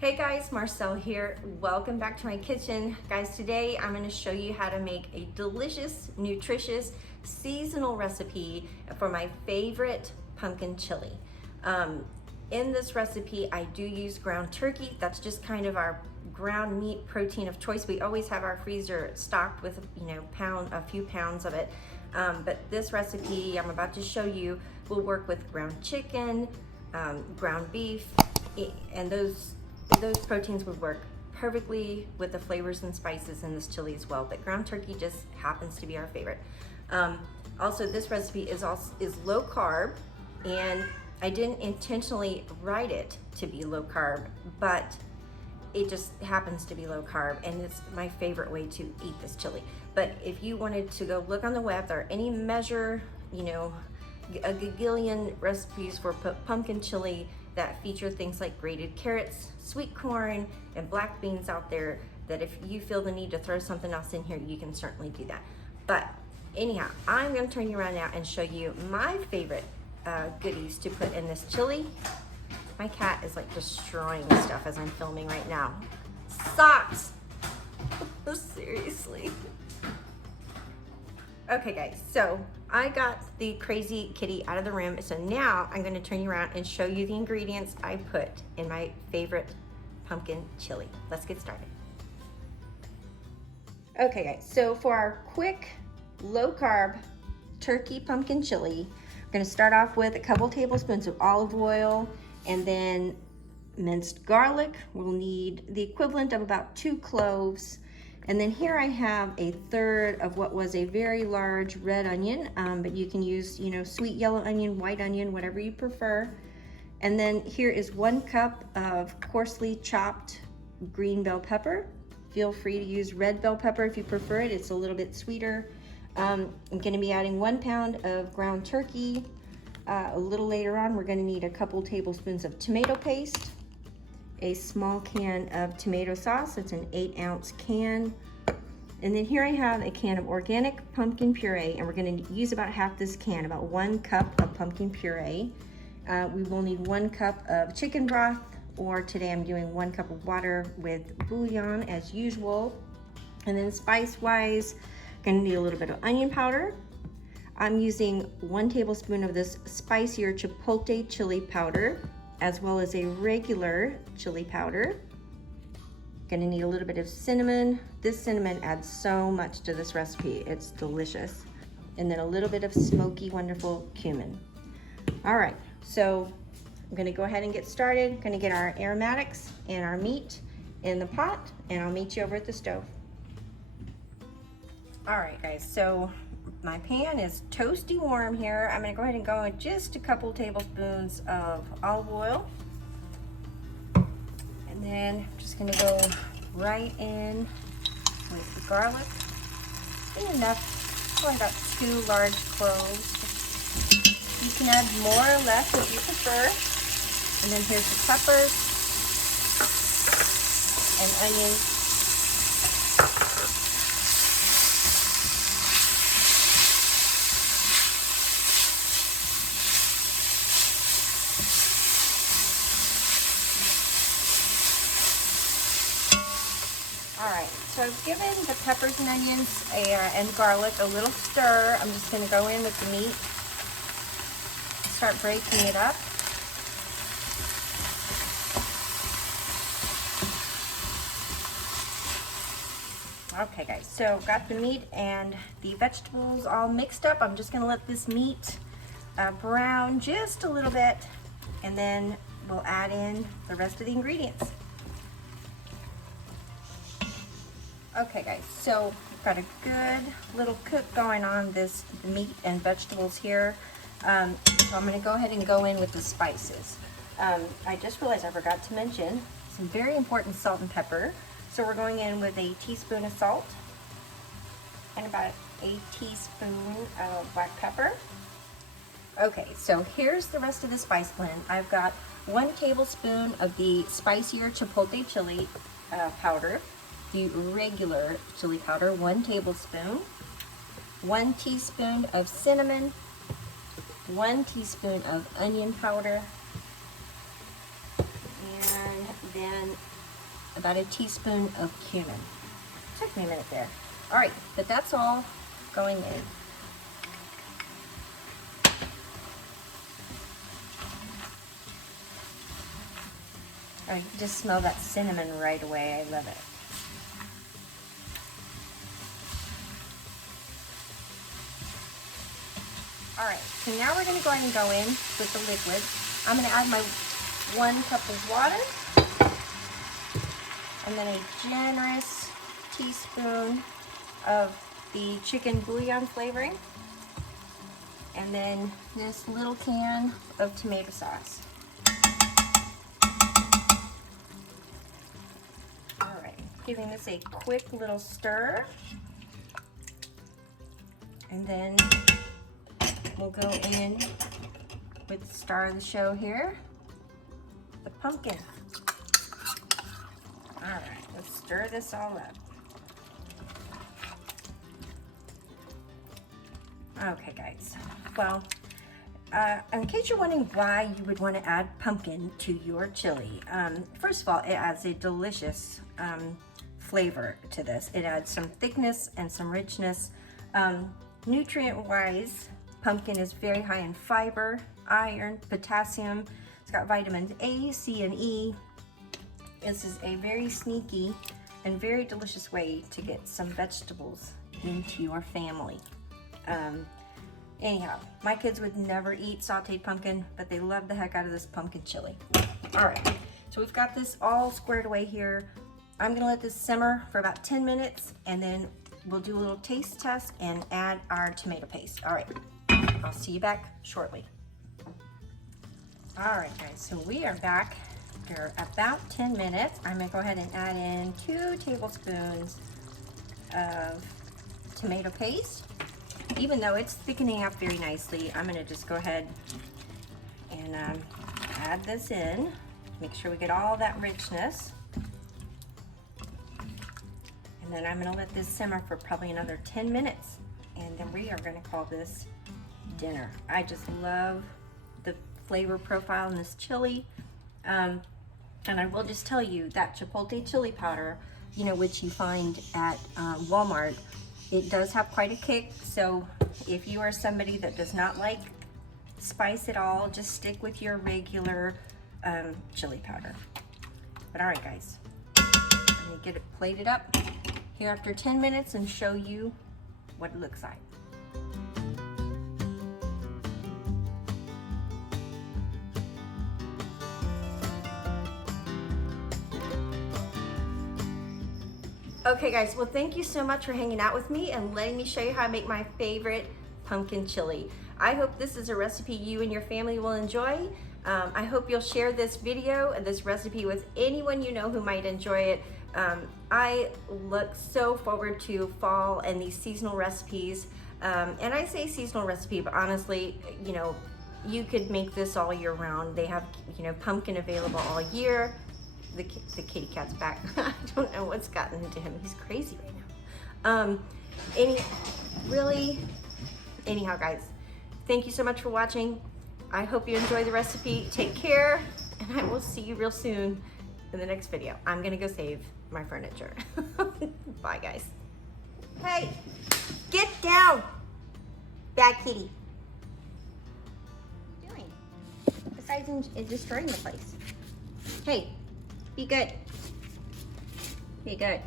Hey guys, Marcel here. Welcome back to my kitchen. Guys, today I'm going to show you how to make a delicious, nutritious, seasonal recipe for my favorite pumpkin chili. In this recipe, I do use ground turkey. That's just kind of our ground meat protein of choice. We always have our freezer stocked with, a few pounds of it. But this recipe I'm about to show you will work with ground chicken, ground beef, and those proteins would work perfectly with the flavors and spices in this chili as well, but ground turkey just happens to be our favorite. Also, this recipe is low carb, and I didn't intentionally write it to be low carb, but it just happens to be low carb, and it's my favorite way to eat this chili. But if you wanted to go look on the web, there are any measure, a gagillion recipes for pumpkin chili that feature things like grated carrots, sweet corn, and black beans out there, that if you feel the need to throw something else in here, you can certainly do that. But anyhow, I'm gonna turn you around now and show you my favorite goodies to put in this chili. My cat is like destroying stuff as I'm filming right now. Socks! Seriously. Okay guys, so I got the crazy kitty out of the room, so now I'm going to turn you around and show you the ingredients I put in my favorite pumpkin chili. Let's get started. Okay guys, so for our quick low carb turkey pumpkin chili, we're going to start off with a couple tablespoons of olive oil and then minced garlic. We'll need the equivalent of about 2 cloves. And then here I have a third of what was a very large red onion, but you can use, sweet yellow onion, white onion, whatever you prefer. And then here is 1 cup of coarsely chopped green bell pepper. Feel free to use red bell pepper if you prefer it. It's a little bit sweeter. I'm gonna be adding 1 pound of ground turkey. A little later on, we're gonna need a couple tablespoons of tomato paste, a small can of tomato sauce. It's an 8-ounce can. And then here I have a can of organic pumpkin puree, and we're gonna use about half this can, about 1 cup of pumpkin puree. We will need 1 cup of chicken broth, or today I'm doing 1 cup of water with bouillon as usual. And then spice-wise, gonna need a little bit of onion powder. I'm using 1 tablespoon of this spicier chipotle chili powder, as well as a regular chili powder. Gonna need a little bit of cinnamon. This cinnamon adds so much to this recipe. It's delicious. And then a little bit of smoky, wonderful cumin. All right, so I'm gonna go ahead and get started. Gonna get our aromatics and our meat in the pot, and I'll meet you over at the stove. All right, guys, so my pan is toasty warm here. I'm gonna go ahead and go in just a couple tablespoons of olive oil. And then I'm just gonna go right in with the garlic. Enough, probably about 2 large cloves. You can add more or less if you prefer. And then here's the peppers and onions. All right, so I've given the peppers and onions and garlic a little stir. I'm just gonna go in with the meat, start breaking it up. Okay guys, so got the meat and the vegetables all mixed up. I'm just gonna let this meat brown just a little bit, and then we'll add in the rest of the ingredients. Okay guys, so we've got a good little cook going on this meat and vegetables here. So I'm gonna go ahead and go in with the spices. I just realized I forgot to mention some very important salt and pepper. So we're going in with a teaspoon of salt and about a teaspoon of black pepper. Okay, so here's the rest of the spice blend. I've got 1 tablespoon of the spicier chipotle chili powder, the regular chili powder, 1 tablespoon, 1 teaspoon of cinnamon, 1 teaspoon of onion powder, and then about a teaspoon of cumin. Took me a minute there. All right, but that's all going in. Oh, you can just smell that cinnamon right away. I love it. All right, so now we're gonna go ahead and go in with the liquid. I'm gonna add my 1 cup of water, and then a generous teaspoon of the chicken bouillon flavoring, and then this little can of tomato sauce. All right, giving this a quick little stir, and then we'll go in with the star of the show here, the pumpkin. All right, let's stir this all up. Okay, guys. Well, in case you're wondering why you would want to add pumpkin to your chili, first of all, it adds a delicious flavor to this. It adds some thickness and some richness. Nutrient-wise, pumpkin is very high in fiber, iron, potassium. It's got vitamins A, C, and E. This is a very sneaky and very delicious way to get some vegetables into your family. Anyhow, my kids would never eat sauteed pumpkin, but they love the heck out of this pumpkin chili. All right, so we've got this all squared away here. I'm gonna let this simmer for about 10 minutes, and then we'll do a little taste test and add our tomato paste. All right, I'll see you back shortly. All right, guys, so we are back after about 10 minutes. I'm gonna go ahead and add in 2 tablespoons of tomato paste. Even though it's thickening up very nicely, I'm gonna just go ahead and add this in. Make sure we get all that richness. And then I'm gonna let this simmer for probably another 10 minutes. And then we are gonna call this dinner. I just love the flavor profile in this chili. And I will just tell you that chipotle chili powder, you know, which you find at Walmart, it does have quite a kick. So if you are somebody that does not like spice at all, just stick with your regular chili powder. But all right, guys, I'm gonna get it plated up here after 10 minutes and show you what it looks like. Okay guys, well thank you so much for hanging out with me and letting me show you how I make my favorite pumpkin chili. I hope this is a recipe you and your family will enjoy. I hope you'll share this video and this recipe with anyone you know who might enjoy it. I look so forward to fall and these seasonal recipes. And I say seasonal recipe, but honestly, you know, you could make this all year round. They have, you know, pumpkin available all year. The kitty cat's back. I don't know what's gotten into him. He's crazy right now. Anyhow, guys, thank you so much for watching. I hope you enjoy the recipe. Take care, and I will see you real soon in the next video. I'm gonna go save my furniture. Bye, guys. Hey, get down, bad kitty. What are you doing? Besides destroying the place. Hey. Be good. Be good.